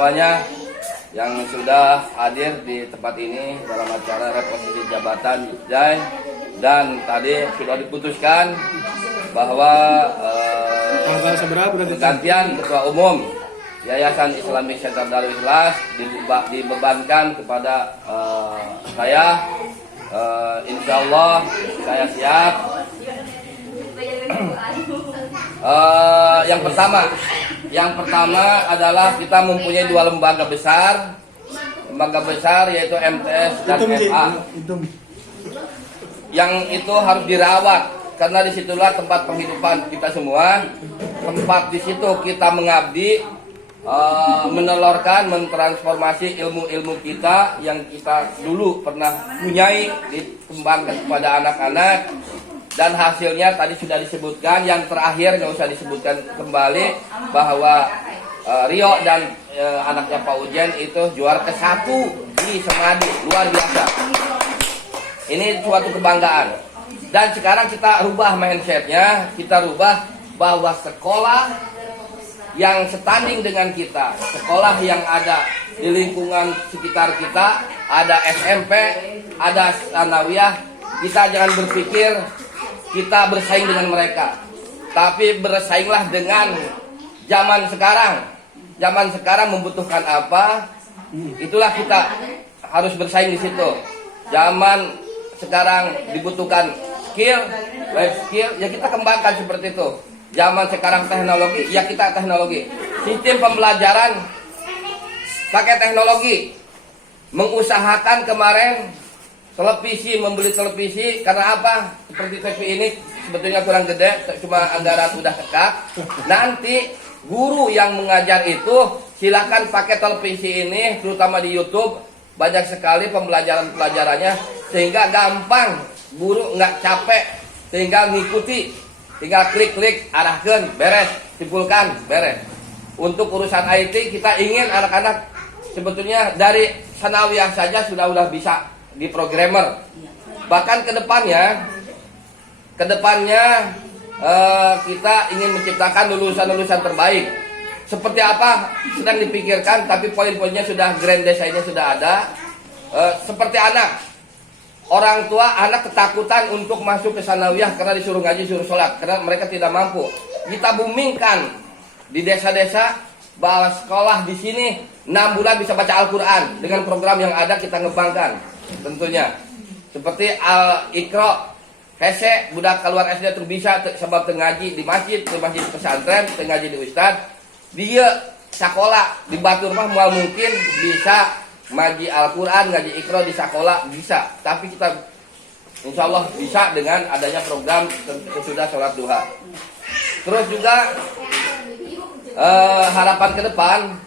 semuanya yang sudah hadir di tempat ini dalam acara reposisi jabatan Jai, dan tadi sudah diputuskan bahwa pergantian ketua umum Yayasan Islamic Center Darul Ikhlas dibebankan kepada saya. Insya Allah saya siap. Yang pertama adalah kita mempunyai dua lembaga besar yaitu MTS dan MA. Yang itu harus dirawat karena disitulah tempat penghidupan kita semua. Tempat di situ kita mengabdi, menelurkan, mentransformasi ilmu-ilmu kita yang kita dulu pernah punyai, dikembangkan kepada anak-anak. Dan hasilnya tadi sudah disebutkan. Yang terakhir nggak usah disebutkan kembali bahwa Rio dan anaknya Pak Ujen itu juara ke-1 di Semadu, luar biasa. Ini suatu kebanggaan. Dan sekarang kita rubah mindsetnya, kita rubah bahwa sekolah yang setanding dengan kita, sekolah yang ada di lingkungan sekitar kita, ada SMP, ada sanawiyah, kita jangan berpikir kita bersaing dengan mereka, tapi bersainglah dengan zaman sekarang. Zaman sekarang membutuhkan apa, itulah kita harus bersaing di situ. Zaman sekarang dibutuhkan skill, life skill, ya kita kembangkan seperti itu. Zaman sekarang teknologi, ya kita teknologi. Sistem pembelajaran pakai teknologi. Mengusahakan kemarin televisi, membeli televisi, karena apa? Seperti TV ini sebetulnya kurang gede, cuma anggaran udah tekak. Nanti guru yang mengajar itu silakan pakai televisi ini, terutama di YouTube, banyak sekali pembelajarannya, sehingga gampang, guru nggak capek, sehingga mengikuti, tinggal klik-klik, arahkan, beres, simpulkan, beres. Untuk urusan IT kita ingin anak-anak sebetulnya dari sanawiyah saja sudah bisa di programmer. Bahkan kedepannya kita ingin menciptakan lulusan-lulusan terbaik. Seperti apa sedang dipikirkan, tapi poin-poinnya sudah, grand desainnya sudah ada. Seperti anak, orang tua anak ketakutan untuk masuk ke sanawiyah karena disuruh ngaji, suruh sholat, karena mereka tidak mampu. Kita boomingkan di desa-desa bahwa sekolah di sini 6 bulan bisa baca Al-Quran dengan program yang ada kita ngembangkan. Tentunya seperti Al-Iqra, hese budak keluar SD tuh bisa sebab tengaji di masjid pesantren, tengaji di ustad, dia sekolah di Batur mah mual mungkin bisa ngaji Al-Quran, ngaji Iqra di sekolah bisa, tapi kita insya Allah bisa dengan adanya program sesudah sholat duha. Terus juga harapan ke depan,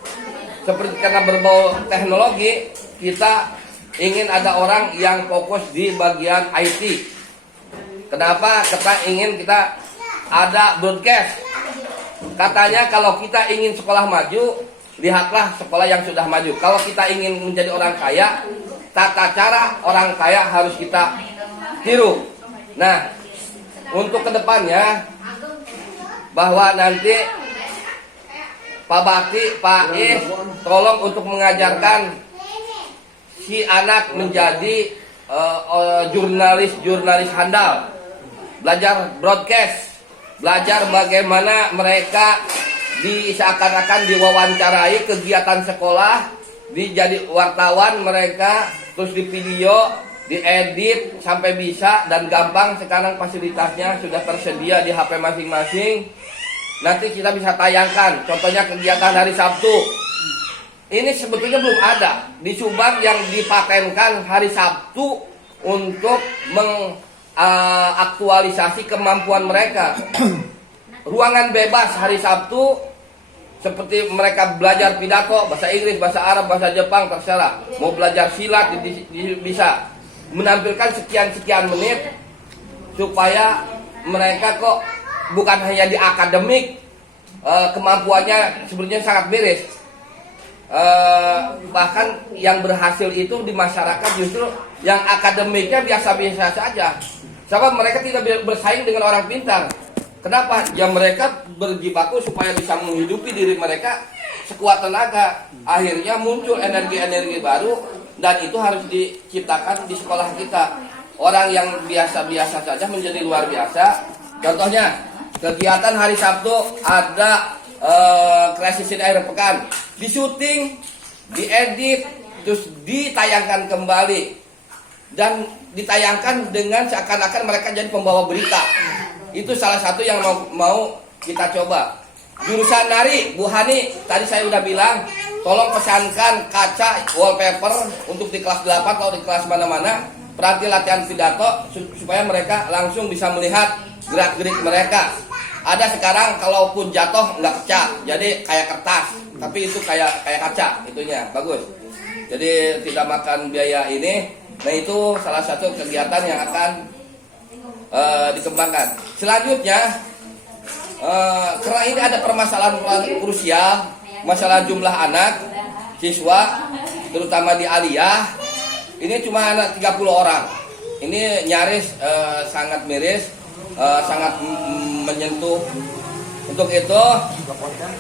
seperti karena berbau teknologi, kita ingin ada orang yang fokus di bagian IT. Kenapa? Kita ada broadcast. Katanya kalau kita ingin sekolah maju, lihatlah sekolah yang sudah maju. Kalau kita ingin menjadi orang kaya, tata cara orang kaya harus kita tiru. Nah, untuk kedepannya, bahwa nanti Pak Bakti, Pak Is, tolong untuk mengajarkan si anak menjadi jurnalis handal, belajar broadcast, belajar bagaimana mereka seakan-akan diwawancarai kegiatan sekolah, dijadi wartawan mereka, terus di video, diedit sampai bisa, dan gampang sekarang fasilitasnya sudah tersedia di HP masing-masing. Nanti kita bisa tayangkan, contohnya kegiatan hari Sabtu. Ini sebetulnya belum ada di Subang yang dipatenkan hari Sabtu untuk mengaktualisasi kemampuan mereka. Ruangan bebas hari Sabtu, seperti mereka belajar pidato, bahasa Inggris, bahasa Arab, bahasa Jepang, terserah. Mau belajar silat bisa. Menampilkan sekian-sekian menit supaya mereka kok bukan hanya di akademik, kemampuannya sebetulnya sangat miris. Bahkan yang berhasil itu di masyarakat justru yang akademiknya biasa-biasa saja. Sebab mereka tidak bersaing dengan orang pintar. Kenapa? Ya mereka berjibaku supaya bisa menghidupi diri mereka sekuat tenaga. Akhirnya muncul energi-energi baru dan itu harus diciptakan di sekolah kita. Orang yang biasa-biasa saja menjadi luar biasa. Contohnya kegiatan hari Sabtu ada kreasi scene akhir pekan, di syuting, diedit, terus ditayangkan kembali dan ditayangkan dengan seakan-akan mereka jadi pembawa berita. Itu salah satu yang mau kita coba. Jurusan nari, Bu Hani, tadi saya udah bilang, tolong pesankan kaca wallpaper untuk di kelas 8 atau di kelas mana-mana, peranti latihan pidato supaya mereka langsung bisa melihat gerak-gerik mereka. Ada sekarang kalaupun jatuh nggak pecah, jadi kayak kertas, tapi itu kayak kaca, itunya bagus. Jadi tidak makan biaya ini. Nah itu salah satu kegiatan yang akan dikembangkan. Selanjutnya, karena ini ada permasalahan krusial, masalah jumlah anak siswa, terutama di aliyah, ini cuma anak 30 orang. Ini nyaris sangat miris. Sangat menyentuh. Untuk itu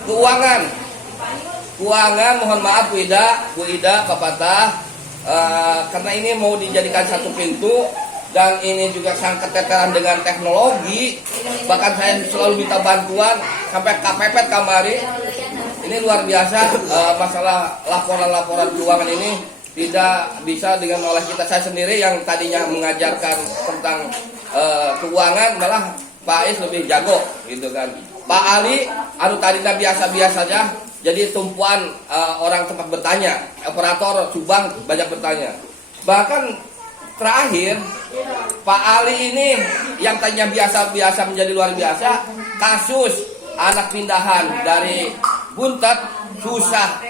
keuangan mohon maaf Bu Ida Pak Patah, karena ini mau dijadikan satu pintu dan ini juga sangat keteteran dengan teknologi, bahkan saya selalu minta bantuan sampai KPP kamari. Ini luar biasa, masalah laporan keuangan ini tidak bisa dengan oleh kita. Saya sendiri yang tadinya mengajarkan tentang keuangan, malah Pak Ais lebih jago gitu kan. Pak Ali tadinya biasa-biasa saja, jadi tumpuan orang tempat bertanya, operator Subang banyak bertanya. Bahkan terakhir Pak Ali ini yang tadinya biasa-biasa menjadi luar biasa, kasus anak pindahan dari Buntet susah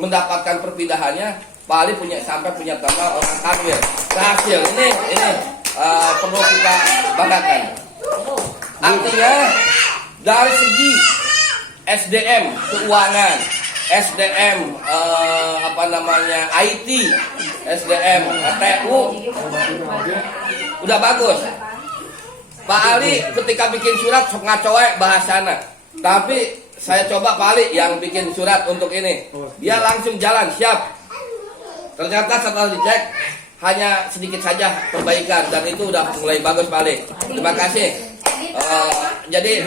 mendapatkan perpindahannya. Pak Ali sampai punya tema orang kafir. Berhasil. Ini perlu kita banggakan. Artinya dari segi SDM keuangan, SDM IT, SDM TU udah bagus. Pak Ali ketika bikin surat sok ngacoe bahasana. Tapi saya coba Pak Ali yang bikin surat untuk ini. Dia langsung jalan siap. Ternyata setelah dicek hanya sedikit saja perbaikan dan itu udah mulai bagus Pak Ali. Terima kasih. Jadi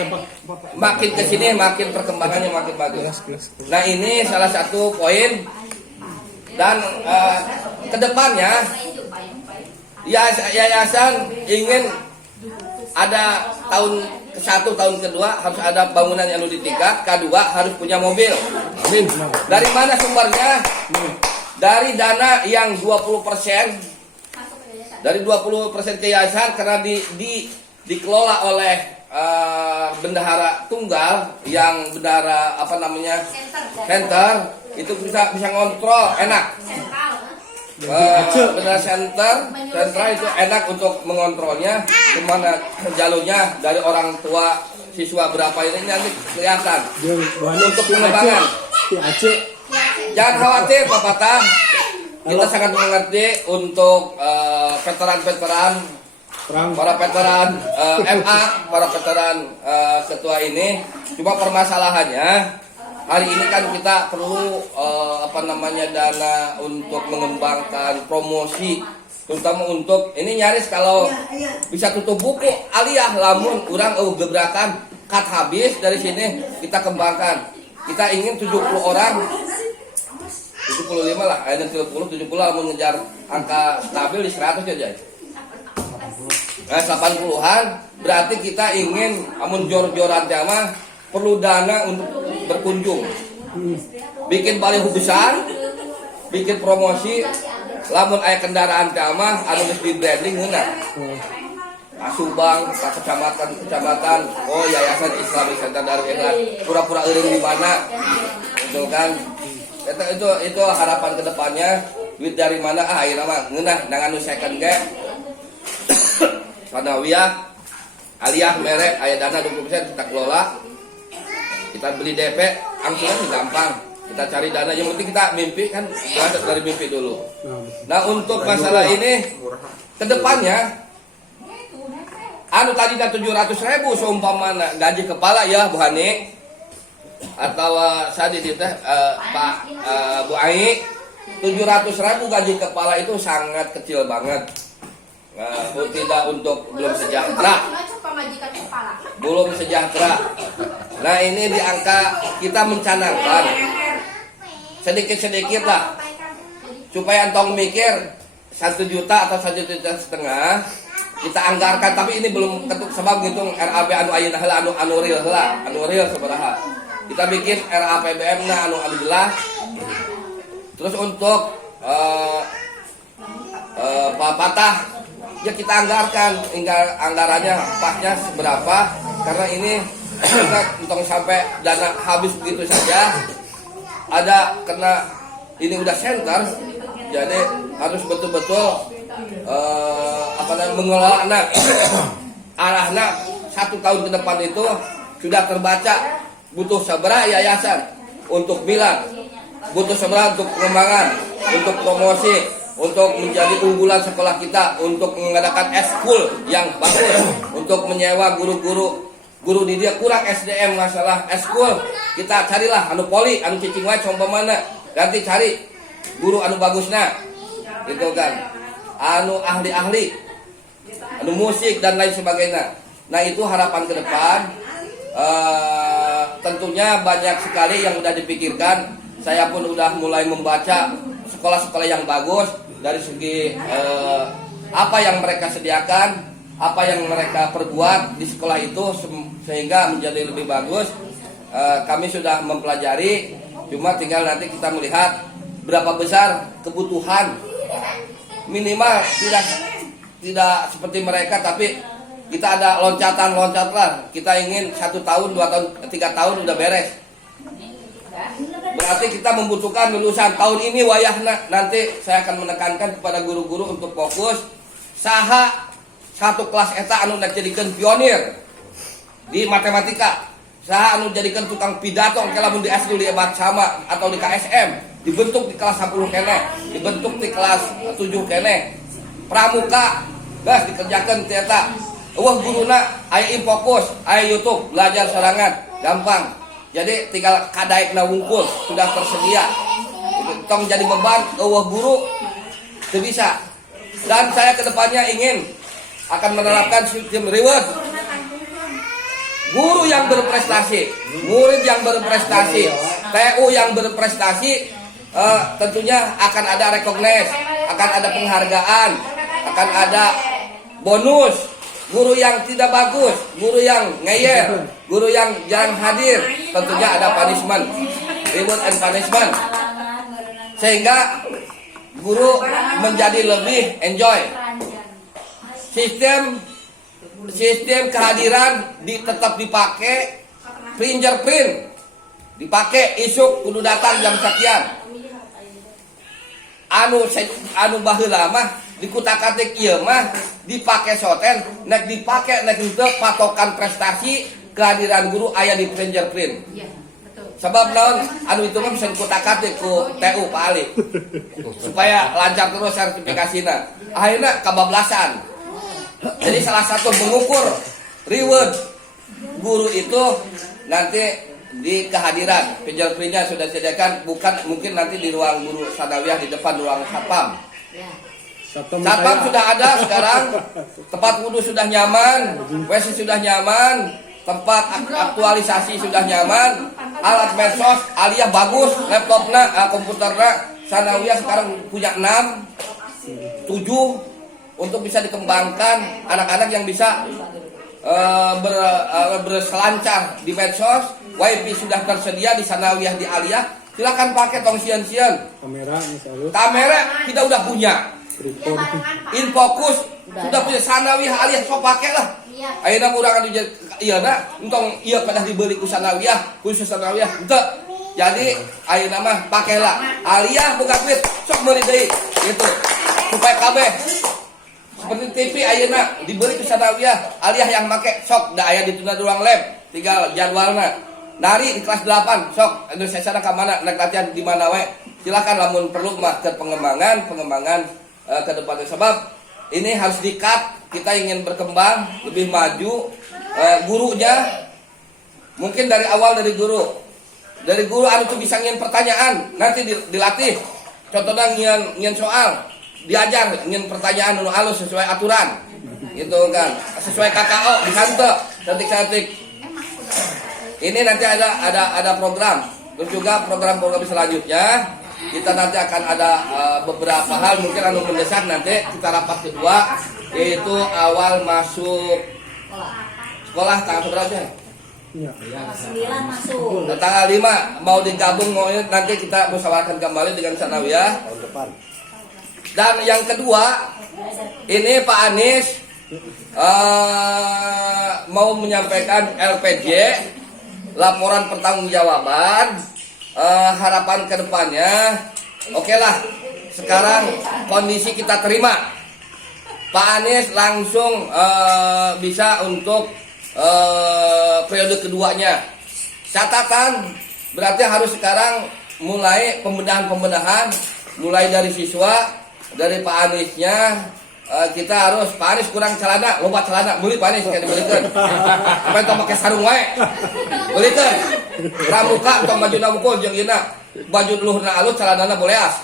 makin kesini makin perkembangannya makin bagus. Nah ini salah satu poin dan kedepannya yayasan ingin ada tahun ke-1 tahun kedua harus ada bangunan yang lebih tingkat, kedua harus punya mobil. Dari mana sumbernya? Dari dana yang 20%, dari 20% ke yayasan karena dikelola oleh bendahara tunggal yang bendahara center itu bisa ngontrol enak. Bendahara sentral itu enak untuk mengontrolnya, kemana jalurnya dari orang tua siswa berapa ini nanti kelihatan untuk pengembangan. Jangan khawatir Pak Patah, kita sangat mengerti untuk veteran-veteran, para veteran MA, para veteran ketua ini. Cuma permasalahannya hari ini kan kita perlu dana untuk mengembangkan promosi, terutama untuk ini nyaris kalau bisa tutup buku aliyah lamun kurang gebrakan cut habis dari sini kita kembangkan. Kita ingin 70 orang, 75 lah, ada 70 mau mengejar angka stabil di 100 aja. 80-an berarti kita ingin amun jor-joran tema perlu dana untuk berkunjung. Bikin baliho besar, bikin promosi, lamun aya kendaraan tema anu geus di branding heuna. Subang, kecamatan, oh Yayasan Islamic Center Darul Ikhlas, pura-pura eureung di mana, gitu kan? Itu harapan kedepannya. Duit dari mana? Ayeuna mah ngeunah dengan second ge. Sanawiyah, aliyah merek, aya dana 20% kita kelola, kita beli DP, angsuran gampang. Kita cari dana, yang penting kita mimpi kan, berangkat dari mimpi dulu. Nah untuk masalah ini, kedepannya tadi 700.000 seumpamana gaji kepala ya Bu Hani, atau saya di teh Pak Bu Ai 700.000 gaji kepala itu sangat kecil banget. Tidak untuk belum sejahtera. Belum sejahtera. Nah ini di angka kita mencanangkan sedikit-sedikit lah supaya entong mikir 1 juta atau 1,5 juta kita anggarkan, tapi ini belum ketuk sebab ngitung RAB anu ayeuna heula anu real heula, anu real sabaraha. Kita bikin RAPBM na anu jelas. Terus untuk patah ya kita anggarkan hingga anggarannya pasnya seberapa, karena ini kita untung sampai dana habis begitu saja. Ada karena ini udah center, jadi harus betul-betul mengelola arahnya 1 tahun ke depan itu sudah terbaca butuh seberapa yayasan untuk bilang, butuh seberapa untuk pengembangan, untuk promosi, untuk menjadi unggulan sekolah kita, untuk mengadakan eskul yang bagus, untuk menyewa guru di dia kurang SDM masalah eskul, kita carilah anu poli, anu cicing wae coba mana, ganti cari guru anu bagusnya, gitu kan, anu ahli-ahli, anu musik dan lain sebagainya. Nah itu harapan ke depan. Tentunya banyak sekali yang sudah dipikirkan. Saya pun sudah mulai membaca sekolah-sekolah yang bagus dari segi apa yang mereka sediakan, apa yang mereka perbuat di sekolah itu sehingga menjadi lebih bagus. Kami sudah mempelajari, cuma tinggal nanti kita melihat berapa besar kebutuhan. Minimal tidak seperti mereka, tapi kita ada loncatan lah. Kita ingin 1 tahun, 2 tahun, 3 tahun udah beres. Berarti kita membutuhkan lulusan tahun ini wayahna. Nanti saya akan menekankan kepada guru-guru untuk fokus saha 1 kelas eta anu dijadikan pionir di matematika, saha anu jadikan tukang pidato kalau di SD di Ebat sama atau di KSM, dibentuk di kelas 10 kene, dibentuk di kelas 7 kene. Pramuka gas dikerjakan ternyata. Wah guruna aya Infokus, aya YouTube, belajar sorangan gampang. Jadi tinggal kadaekna wungkul sudah tersedia. Tong jadi beban wah guru itu bisa. Dan saya kedepannya ingin akan menerapkan sistem reward. Guru yang berprestasi, murid yang berprestasi, TU yang berprestasi, tentunya akan ada recognize, akan ada penghargaan, akan ada bonus. Guru yang tidak bagus, guru yang ngeyel, guru yang jarang hadir, tentunya ada punishment, reward and punishment, sehingga guru menjadi lebih enjoy. Sistem kehadiran tetap dipakai, fingerprint dipakai, isuk kudu datang jam sekian. Anu baheula mah dikutak-katik ieu mah dipake soten, nek dipake nek henteu patokan prestasi kehadiran guru aya di fingerprint. Iya, betul. Sebab naon anu itu mah bisa dikutak-katik ku TU Pak Ali. Supaya lancar terus sertifikasina. Akhirnya kabablasan. Jadi salah satu mengukur reward guru itu nanti di kehadiran. Fingerprintnya sudah disediakan, bukan mungkin nanti di ruang guru sanawiyah di depan ruang satpam. Satpam sudah ada sekarang, tempat wudhu sudah nyaman, WC sudah nyaman, tempat aktualisasi sudah nyaman, alat medsos aliyah bagus, laptopnya, komputernya, sanawiyah sekarang punya 6, 7 untuk bisa dikembangkan anak-anak yang bisa berselancar di medsos. Wifi sudah tersedia di sanawiyah di aliyah, silakan pakai tong sian-sian. Kamera kita udah punya. Infokus sudah punya, sanawiyah aliyah so pakai lah. Ayeuna urang anu ieu-na entong ieu pada dibeli ku sanawiyah, khusus sanawiyah henteu. Jadi ayeuna mah pakailah aliyah boga duit sok meuli deui gitu. Supaya kabeh seperti TV ayeuna dibeli ku sanawiyah, aliyah yang make sok da aya ditunda ruang lab, tinggal jadwalna. Nari di kelas 8 sok anu sesana ka mana nek latihan di mana we. Silakan lamun perlu mah ke pengembangan ke depannya, sebab ini harus di-cut. Kita ingin berkembang lebih maju. Gurunya mungkin dari awal dari guru dari guru anu tuh bisa ngien pertanyaan, nanti dilatih. Contohnya ngien soal, diajar ngien pertanyaan anu halus sesuai aturan. Gitu kan. Sesuai KKO disantet, cantik-cantik. Ini nanti ada program. Terus juga program-program selanjutnya kita nanti akan ada beberapa hal mungkin anu mendesak nanti kita rapat kedua, yaitu awal masuk sekolah tanggal berapa? Iya. 9 masuk. Tanggal 5 mau digabung mau nanti kita musyawarahkan kembali dengan sanawiyah Tahun depan. Dan yang kedua, ini Pak Anies mau menyampaikan LPJ, laporan pertanggungjawaban, harapan kedepannya. Oke lah, sekarang kondisi kita terima. Pak Anies langsung bisa untuk periode keduanya. Catatan berarti harus sekarang mulai pembenahan, mulai dari siswa, dari Pak Aniesnya. Kita harus, Pak Anies kurang celana, loba celana, beli Pak Anies kayak dibelikan. Apa itu pakai sarung wae, belikan. Pramuka atau baju namukul jeung ieu baju luhurna alus, celanana boleas.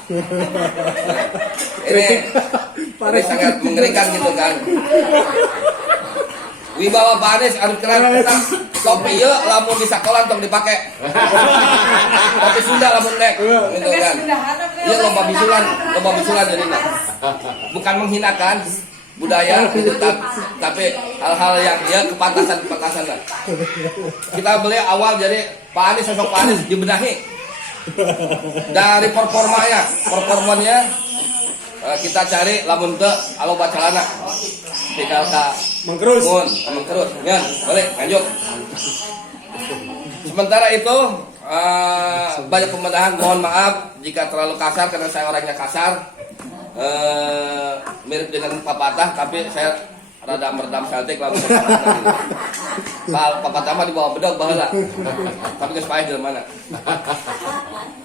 Ini sangat mengerikan gitu kan. Wibawa Pak Anies harus keren. Topi ieu lamun di sakola tong dipake. Topi Sunda lamun nek gitu kan. Ieu loba bisulan jadinya. Bukan menghinakan budaya gitu, tapi hal-hal yang ya kepantasan lah. Kita beli awal jadi Pak Anies, sosok Pak Anies dibenahi dari performanya kita cari lamun teu aloba calana tinggal ka Mangkerus. Mangkerus. Ya, boleh lanjut. Sementara itu banyak pembenahan, mohon maaf jika terlalu kasar karena saya orangnya kasar. Mirip dengan papatah tapi saya rada meredam saltik lamun papatah mah di bawah bedog baheula. Tapi geus paeh di mana.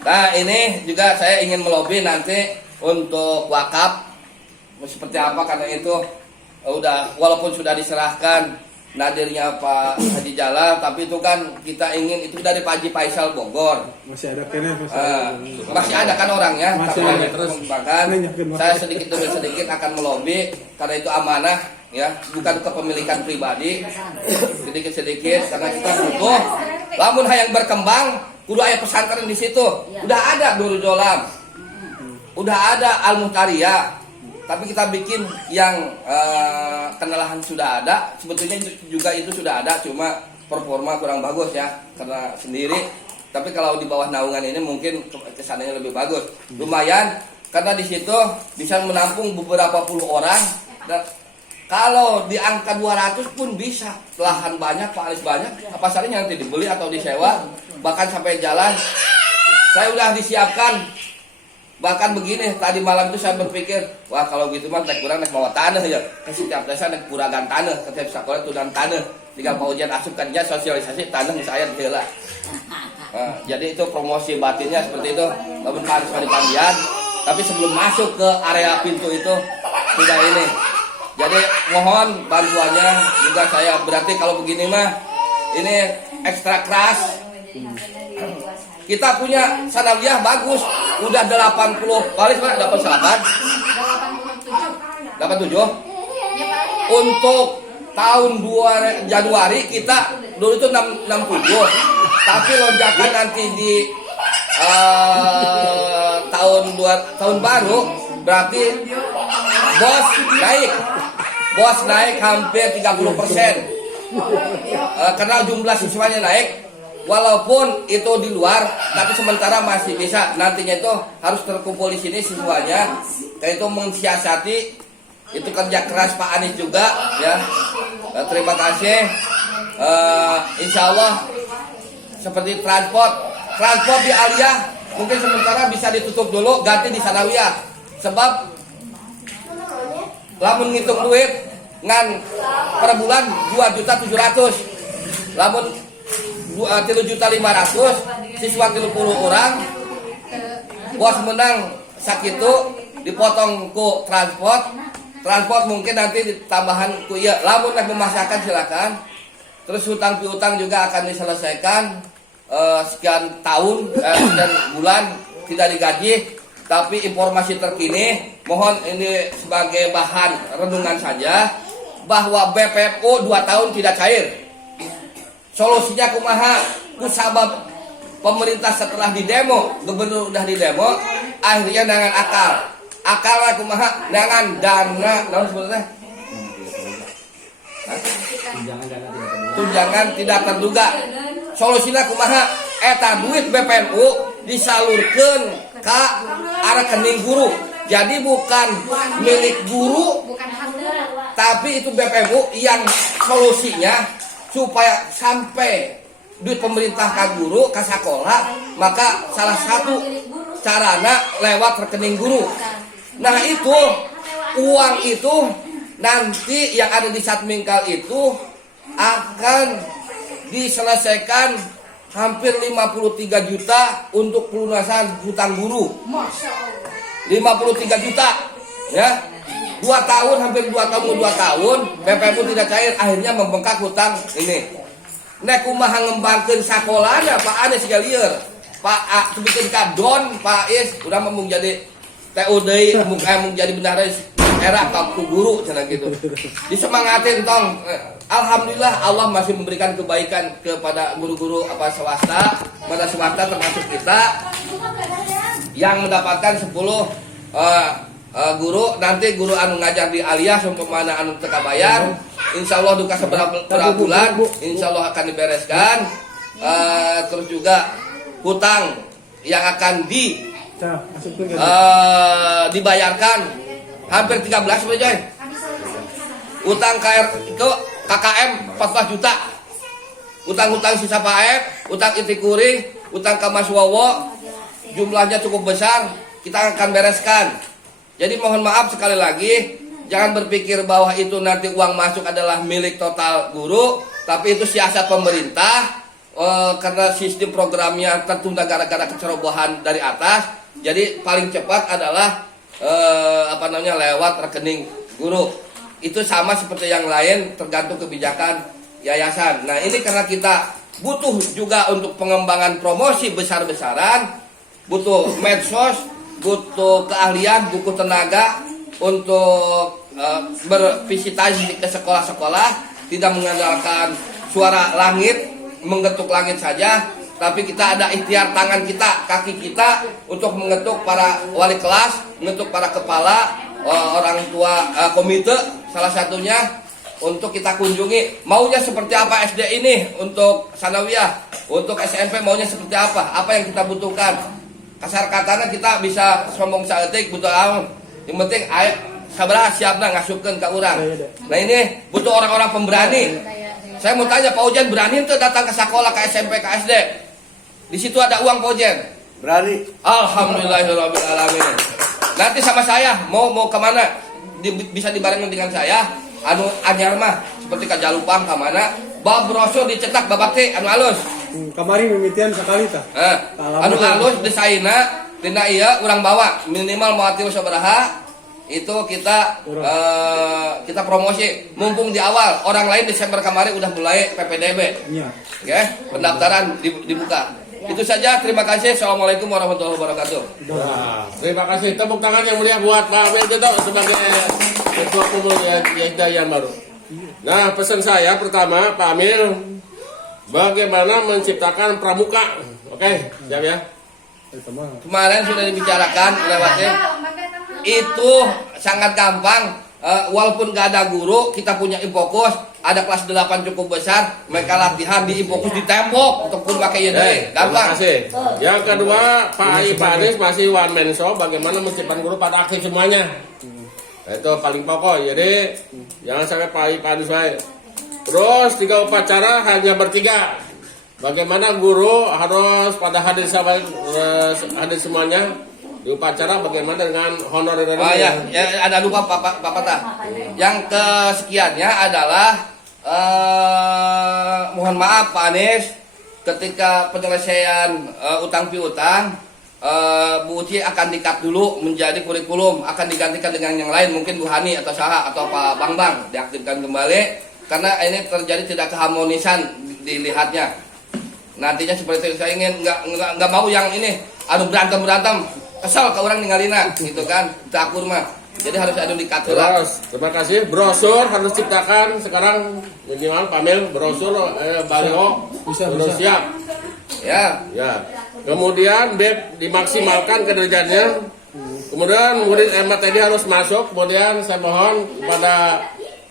Nah, ini juga saya ingin melobi nanti untuk wakaf seperti apa, karena itu walaupun sudah diserahkan nadirnya Pak Haji Jalal, tapi itu kan kita ingin itu dari Pak Haji Faisal Bogor. Masih ada kene masih ada kan orangnya, masih tapi ada. terus bahkan saya sedikit demi sedikit akan melobi karena itu amanah ya, bukan kepemilikan pribadi. Sedikit-sedikit karena kita butuh lamun hayang berkembang kudu aya pesantren di situ. Udah ada Nurul Dolam, udah ada Al Muhtaria, tapi kita bikin yang kenalahan sudah ada. Sebetulnya juga itu sudah ada, cuma performa kurang bagus ya karena sendiri. Tapi kalau di bawah naungan ini mungkin kesannya lebih bagus. Lumayan karena di situ bisa menampung beberapa puluh orang. Dan kalau di angka 200 pun bisa, lahan banyak, Pak Anies banyak. Apa salahnya nanti dibeli atau disewa, bahkan sampai jalan. Saya udah disiapkan. Bahkan begini, tadi malam itu saya berpikir, wah kalau gitu mah kurang naik bawa tanah ya. Setiap desa naik kuragan tanah, setiap sekolah itu dan tanah. Jika Pak Ujian asup kan sosialisasi tanah saya dihela. Jadi itu promosi batinnya seperti itu. Lamun Pak Anies Pandian. Tapi sebelum masuk ke area pintu itu sudah ini. Jadi mohon bantuannya juga. Saya berarti kalau begini mah ini ekstra keras. Kita punya sanawiyah bagus, udah 80 kali mana 87. Untuk tahun 2 Januari kita dulu itu 67. Tapi lonjakan nanti di tahun baru berarti bos naik hampir 30%. Karena jumlah siswanya naik. Walaupun itu di luar, tapi sementara masih bisa. Nantinya itu harus terkumpul di sini siswanya. Dan itu mensiasati, itu kerja keras Pak Anies juga, ya. Terima kasih. Insya Allah seperti transport di Aliyah mungkin sementara bisa ditutup dulu, ganti di Sanawiyah. Sebab lamun ngitung duit ngan per bulan 2.700.000. Lamun 3.500.000 siswa 30 orang, bos menang sakitu dipotong ku transport mungkin nanti ditambahan ku iya. Lamun nak memasakkan silakan. Terus hutang piutang juga akan diselesaikan. sekian tahun sekian bulan tidak digaji. Tapi informasi terkini, mohon ini sebagai bahan renungan saja, bahwa BPNU 2 tahun tidak cair. Solusinya kumaha? Kusabab pemerintah setelah didemo, gubernur udah didemo, akhirnya dengan akalnya kumaha? Dengan dana, namun sebetulnya tunjangan tidak terduga. Solusinya kumaha? Eta duit BPNU disalurkan ke rekening guru. Jadi bukan milik guru, tapi itu BPNU yang solusinya supaya sampai duit pemerintah ke guru ke sekolah, maka salah satu caranya lewat rekening guru. Nah itu uang itu nanti yang ada di Satmingkal itu akan diselesaikan hampir 53 juta untuk pelunasan hutang guru. 53 juta ya. 2 tahun hampir 2 tahun BPNU tidak cair, akhirnya membengkak hutang ini. Nek kumaha ngembangkeun sakolahnya Pak Anies galieur. Pak bikin kadon Pak Is udah mau jadi TUD mau jadi bendahara era kaku guru cenah gitu. Disemangatin tong. Alhamdulillah Allah masih memberikan kebaikan kepada guru-guru swasta, mana swasta termasuk kita yang mendapatkan 10 guru. Nanti guru anu ngajar di Aliyah umpamana anu teu kabayar, insyaallah duka seberapa bulan insyaallah akan dibereskan. Terus juga hutang yang akan dibayarkan hampir 13 Joy. Utang KKM 14 juta. Utang-utang sisa PAEK, utang Itikuri, utang Kamaswowo jumlahnya cukup besar, kita akan bereskan. Jadi mohon maaf sekali lagi, jangan berpikir bahwa itu nanti uang masuk adalah milik total guru, tapi itu siasat pemerintah karena sistem programnya tertunda gara-gara kecerobohan dari atas. Jadi paling cepat adalah lewat rekening guru. Itu sama seperti yang lain tergantung kebijakan yayasan. Nah ini karena kita butuh juga untuk pengembangan promosi besar-besaran, butuh medsos, butuh keahlian, butuh tenaga untuk bervisitasi ke sekolah-sekolah, tidak mengandalkan suara langit, mengetuk langit saja, tapi kita ada ikhtiar tangan kita, kaki kita untuk mengetuk para wali kelas, mengetuk para kepala, orang tua komite salah satunya untuk kita kunjungi. Maunya seperti apa SD ini untuk sanawiyah, untuk SMP maunya seperti apa yang kita butuhkan. Kasar katanya kita bisa sombong saeutik butuh amun. Yang penting ayo sabaraha siapna ngasupkeun ka urang. Nah ini butuh orang-orang pemberani. Saya mau tanya Pak Ujen, berani tuh datang ke sekolah, ke SMP, ke SD? Di situ ada uang Pak Ujen? Berani. Alhamdulillahirobbilalamin. Nanti sama saya mau kemana? Bisa dibarengin dengan saya. Anu anyar mah seperti ka Jalupang kemana? Bawa brosur dicetak babakti anu alus. Kamari mimitian sekali tah. Anu alus desaina tina ieu urang bawa minimal moatil sabaraha. Itu kita kita promosi mumpung di awal. Orang lain Desember kemarin udah mulai PPDB. Iya. Oke, pendaftaran dibuka. Itu saja, terima kasih. Assalamualaikum warahmatullahi wabarakatuh. Nah, terima kasih. Tepuk tangan yang mulia buat Pak Amir Tito sebagai ketua umum yang baru. Nah, pesan saya pertama Pak Amir, bagaimana menciptakan pramuka. Oke, siap ya. Kemarin sudah dibicarakan lewatnya. Itu sangat gampang. Walaupun gak ada guru, kita punya Infokus. Ada kelas 8 cukup besar, mereka latihan di Infokus di tembok ataupun pakai ide. Gampang. Terima kasih. Yang kedua, Pak Anies masih one man show. Bagaimana menciptakan guru pada aktif semuanya. Itu paling pokok. Jadi jangan sampai Pak Anies baik. Terus 3 upacara hanya bertiga. Bagaimana guru harus pada hadir semuanya. Di upacara bagaimana dengan honorer? Ya, ada lupa Pak Tah. Yang kesekiannya adalah mohon maaf Pak Anies, ketika penyelesaian utang piutang, Bu Uci akan dikat dulu menjadi kurikulum, akan digantikan dengan yang lain, mungkin Bu Hani atau Saha atau Pak Bambang diaktifkan kembali karena ini terjadi tidak keharmonisan dilihatnya. Nantinya seperti itu saya ingin nggak mau yang ini anu berantem kesel ke orang ninggalina gitu kan takur mah. Jadi harus ada dikatur lah. Terus, terima kasih. Brosur harus ciptakan sekarang minimal Pamil brosur baliho Bisa. siap. Ya. Ya. Kemudian BEP dimaksimalkan kinerjanya. Kemudian murid MA tadi harus masuk. Kemudian saya mohon kepada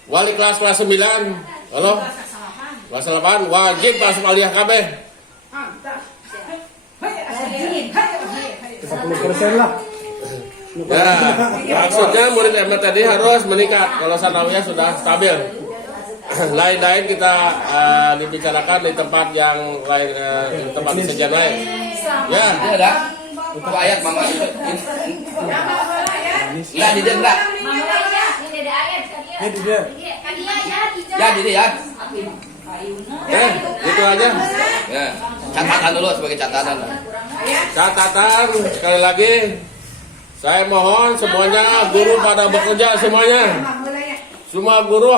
wali kelas 9. Halo. Kelas 8 wajib masuk aliyah KB. 50% lah. Ya, maksudnya murid MA tadi harus meningkat kalau sanawiyah sudah stabil. Lain-lain kita dibicarakan di tempat yang lain, di tempat kejadian lain. Ya, Ini ada. Itu ayat mama. Ya di denda. Ini dia. Ya di ya. itu aja. Ya. Catatan dulu sebagai catatan. Catatan sekali lagi, saya mohon semuanya guru pada bekerja semuanya. Semua guru